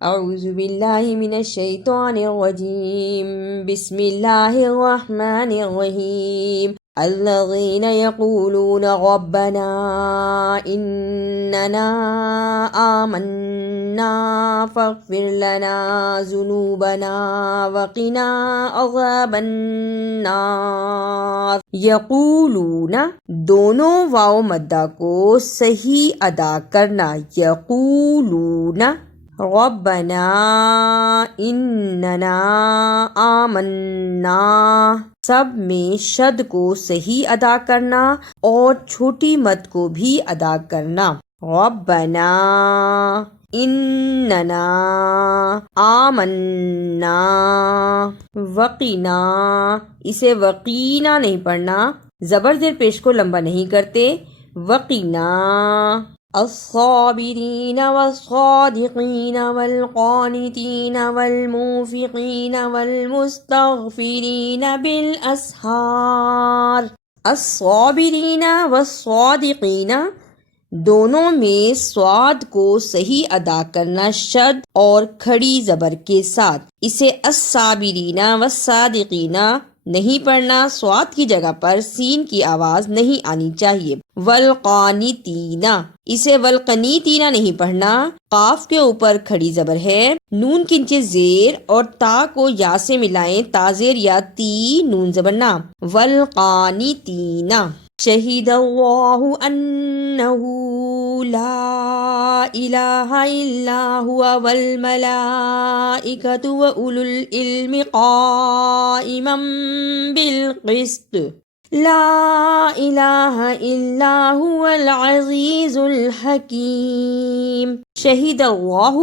اعوذ باللہ من الشیطان الرجیم بسم اللہ الرحمن الرحیم الذین یقولون ربنا اننا آمنا فاغفر لنا ذنوبنا وقنا عذاب النار۔ یقولون دونوں واو مدہ کو صحیح ادا کرنا، یقولون ربنا اننا آمنا، سب میں شد کو صحیح ادا کرنا اور چھوٹی مد کو بھی ادا کرنا۔ ربنا اننا آمنا، وقنا، اسے وقینا نہیں پڑھنا، زبر زیر پیش کو لمبا نہیں کرتے، وقنا الصابرین والصادقین والقانتین والمنفقین والمستغفرین بالاسحار۔ الصابرین والصادقین دونوں میں صاد کو صحیح ادا کرنا شد اور کھڑی زبر کے ساتھ، اسے الصابرین والصادقین نہیں پڑھنا، صاد کی جگہ پر سین کی آواز نہیں آنی چاہیے۔ والقانتین، اسے والقنیتین نہیں پڑھنا، قاف کے اوپر کھڑی زبر ہے، نون کے نیچے زیر اور تا کو یا سے ملائیں، تا زیر یا تی نون زبر نہ، والقانتین۔ شہید اللہ انہ لا الہ الا هو والملائکۃ واولو العلم قائما بالقسط لا الہ الا هو العزیز الحکیم۔ شہید اللہ،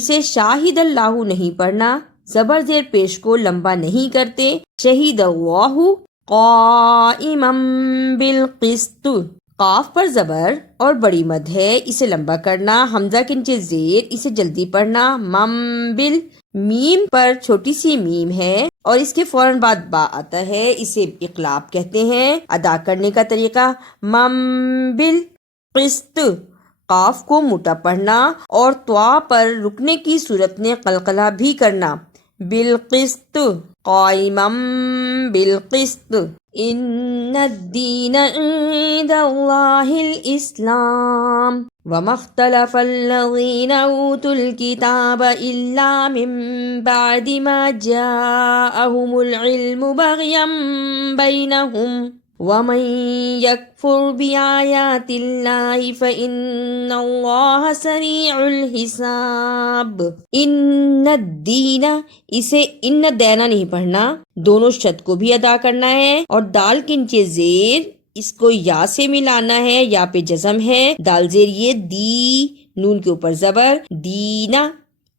اسے شاہد اللہ نہیں پڑھنا، زبر زیر پیش کو لمبا نہیں کرتے، شہید اللہ قائما بالقسط، قاف پر زبر اور بڑی مد ہے، اسے لمبا کرنا، حمزہ کے نیچے زیر، اسے جلدی پڑھنا، ممبل، میم پر چھوٹی سی میم ہے اور اس کے فوراً بعد با آتا ہے، اسے اقلاب کہتے ہیں۔ ادا کرنے کا طریقہ ممبل قسط، قاف کو موٹا پڑھنا اور طوا پر رکنے کی صورت میں قلقلہ بھی کرنا، بالقسط قائما بالقسط۔ ان الدین عند اللہ الاسلام وما اختلف الذین اوتوا الکتاب الا من بعد ما جاءهم العلم بغیا بینہم ومن یکفر بآیات اللہ فإن اللہ سریع الحساب۔ ان الدین، اسے ان دینا نہیں پڑھنا، دونوں شد کو بھی ادا کرنا ہے اور دال کے نیچے زیر، اس کو یا سے ملانا ہے، یا پہ جزم ہے، دال زیر یہ دی، نون کے اوپر زبر، دینا،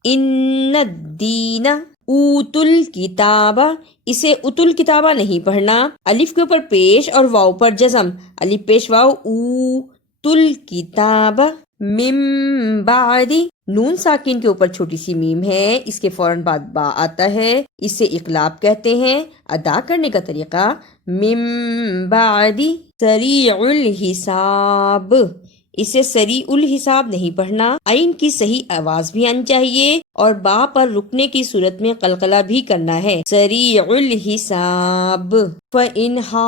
ان الدین اوت الکتاب، اسے ات الکتابہ نہیں پڑھنا، الف کے اوپر پیش اور واو پر جزم، الف پیش واو، اوت الکتاب، من بعد، نون ساکن کے اوپر چھوٹی سی میم ہے، اس کے فوراً بعد با آتا ہے، اسے اقلاب کہتے ہیں۔ ادا کرنے کا طریقہ من بعد سریع الحساب، اسے سریع الحساب نہیں پڑھنا، عین کی صحیح آواز بھی آنی چاہیے اور با پر رکنے کی صورت میں قلقلہ بھی کرنا ہے، سریع الحساب۔ فَإِنْ حَاجُّوكَ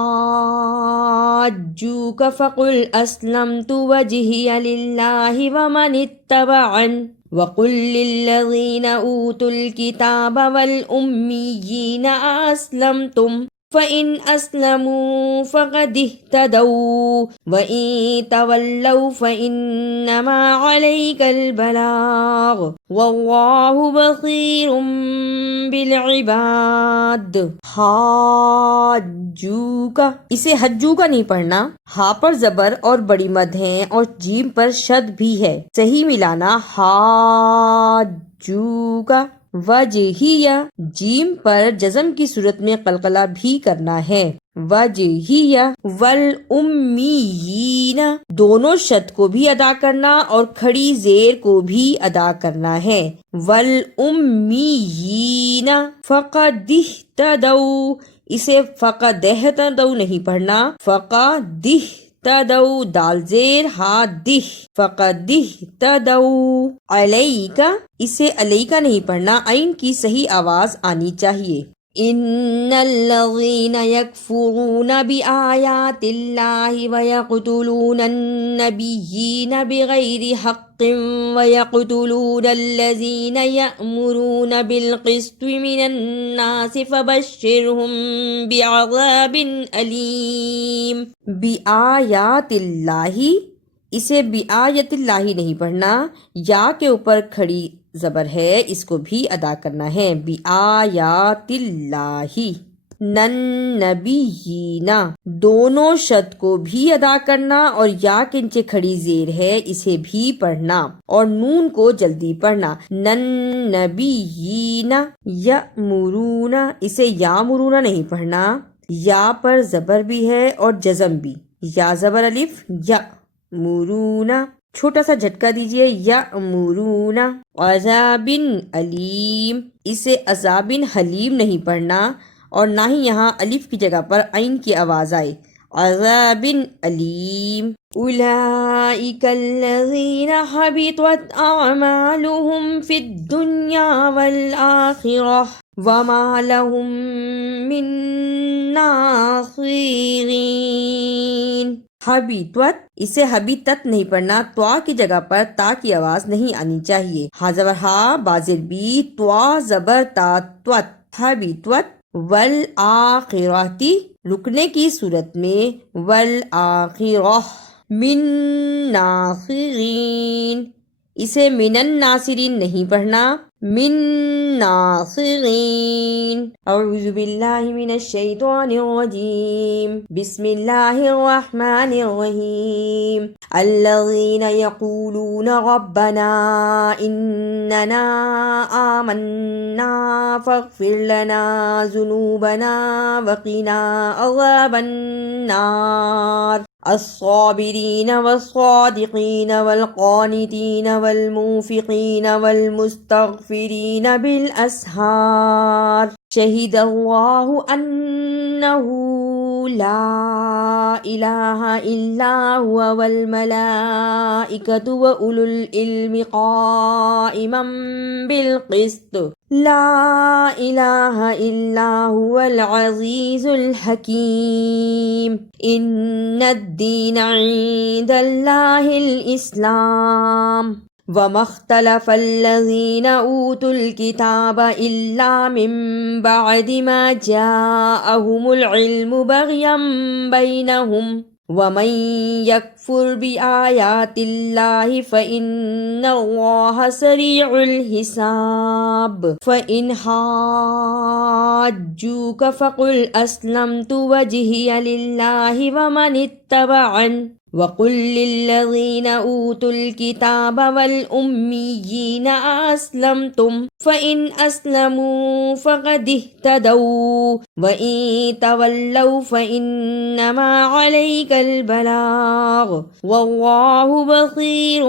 فَقُلْ أَسْلَمْتُ وَجْهِيَ لِلَّهِ وَمَنِ اتَّبَعَنِ وَقُلْ لِلَّذِينَ أُوتُوا الْكِتَابَ وَالْأُمِّيِّينَ أَسْلَمْتُمْ فَإِنْ أَسْلَمُوا فَقَدِ اهْتَدَوْا وَإِنْ تَوَلَّوْا فَإِنَّمَا عَلَيْكَ الْبَلَاغُ وَاللَّهُ بَصِيرٌ بِالْعِبَادِ۔ حاجوکا، اسے حجوکا نہیں پڑھنا، ہا پر زبر اور بڑی مد ہیں اور جیم پر شد بھی ہے، صحیح ملانا، حاجوکا۔ وجہیہ، جیم پر جزم کی صورت میں قلقلہ بھی کرنا ہے، وجہیہ۔ والامیین، دونوں شد کو بھی ادا کرنا اور کھڑی زیر کو بھی ادا کرنا ہے، والامیین۔ فقد اہتدوا، اسے فقد اہتدوا نہیں پڑھنا، فقد اہتدوا دال زیر ہا دہ فقد اہتدوا علیکا اسے علیکا نہیں پڑھنا، عین کی صحیح آواز آنی چاہیے۔ ان الذین یکفرون بآیات اللہ ویقتلون النبیین بغیر حق ویقتلون الذین یأمرون بالقسط من الناس فبشرہم بعذاب علیم۔ بآیات اللہ اسے بآیت اللہ نہیں پڑھنا، یا کے اوپر کھڑی زبر ہے، اس کو بھی ادا کرنا ہے، بآیات اللہ۔ نبیین دونوں شد کو بھی ادا کرنا، اور یا کے نیچے کھڑی زیر ہے اسے بھی پڑھنا، اور نون کو جلدی پڑھنا، نبیین یأمرون اسے یامرون نہیں پڑھنا، یا پر زبر بھی ہے اور جزم بھی، یا زبر الف یا مرون، چھوٹا سا جھٹکا دیجئے، یأمرون عذاب علیم اسے عذاب حلیم نہیں پڑھنا، اور نہ ہی یہاں الف کی جگہ پر عین کی آواز آئے، عذاب علیم۔ اولئک الذین حبطت اعمالهم فی الدنیا والآخرہ وما لهم من ناصرین۔ حبیطت اسے حبیطت نہیں پڑھنا، توا کی جگہ پر تا کی آواز نہیں آنی چاہیے، ہا زبر ہا بازر بی توا زبر تا توت حبیطت۔ والآخرتی رکنے کی صورت میں، والآخرہ من ناصرین اسے من الناصرین نہیں پڑھنا، من ناصرین۔ اعوذ باللہ من الشیطان الرجیم، بسم اللہ الرحمن الرحیم۔ الذین یقولون ربنا اننا آمنا فاغفر لنا ذنوبنا وقنا عذاب النار۔ الصابرین والصادقین والقانتین والمنفقین والمستغفرین بالاسحار۔ شہد اللہ انہ لا الہ الا هو والملائکۃ واولو العلم قائما بالقسط لا الہ الا هو العزیز الحکیم۔ ان الدین عند اللہ الاسلام وما اختلف الذین اوتوا الکتاب الا من بعد ما جاءهم العلم بغیا بینہم ومن یکفر بآیات اللہ فإن اللہ سریع الحساب۔ فإن حاجوک فقل اسلمت وجہی للہ ومن اتبعن وقل للذین اوتوا الکتاب والأمیین اسلمتم فإن اسلموا فقد اہتدوا وإن تولوا فإنما علیک البلاغ واللہ بصیر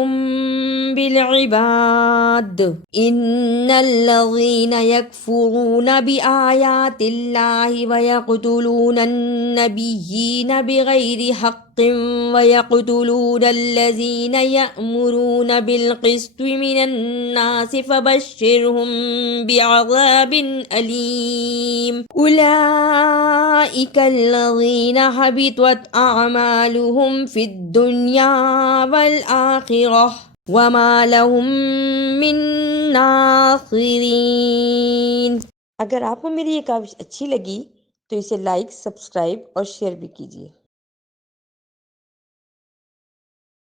بالعباد۔ ان الذین یکفرون بآیات اللہ ویقتلون النبیین بغیر حق وَيَقْتُلُونَ الَّذِينَ يَأْمُرُونَ بِالْقِسْطِ مِنَ النَّاسِ فَبَشِّرْهُم بِعَذَابٍ أَلِيمٍ۔ أُولَئِكَ الَّذِينَ حَبِطَتْ أَعْمَالُهُمْ فِي الدُّنْيَا وَالْآخِرَةِ وَمَا لَهُم مِّن نَّاصِرِينَ۔ اگر آپ کو میری یہ کاوش اچھی لگی تو اسے لائک، سبسکرائب اور شیئر بھی کیجیے۔